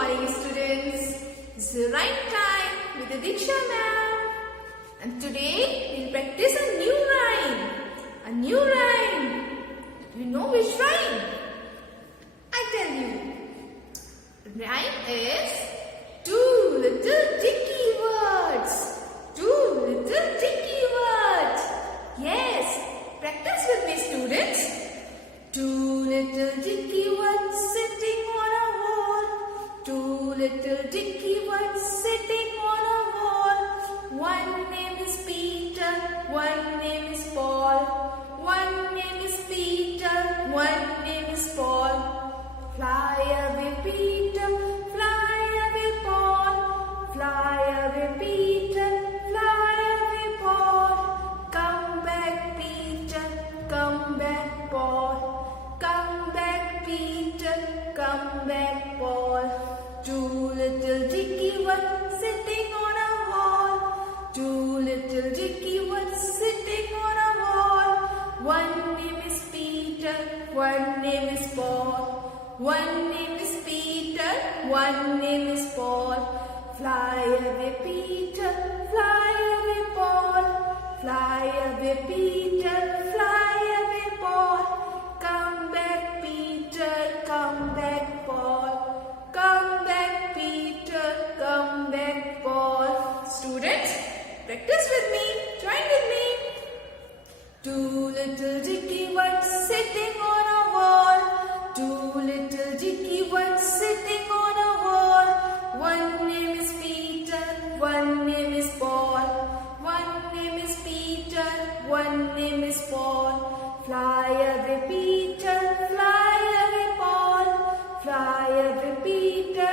morning, students. It's the right time with the Diksha ma'am. And today we'll practice a new rhyme. A new rhyme. You know which rhyme? I tell you. The rhyme is two little dicky words. Two little dicky words. Yes, practice with me, students. Two little dicky words sitting on a wall. Two little dicky words sitting on a wall. One name is Peter, one name is Paul. One name is Peter, one name is Paul. Fly away Peter, fly away Paul. Fly away Peter, fly away Paul. Come back Peter, come back Paul. Come back Peter, come back Paul. Two little dicky words sitting on a wall. Two little dicky words sitting on a wall. One name is Peter, one name is Paul. One name is Peter, one name is Paul. Fly away Peter, fly away Paul. Fly away Peter, fly away Paul. Come back Peter, come back Paul. Come back Peter, come back Paul. Students, practice with me, join with me. Two little dicky words sitting on a wall. Two little dicky words sitting on a wall. One name is Peter, one name is Paul. One name is Peter, one name is Paul. Fly away Peter, fly away Paul. Fly away Peter,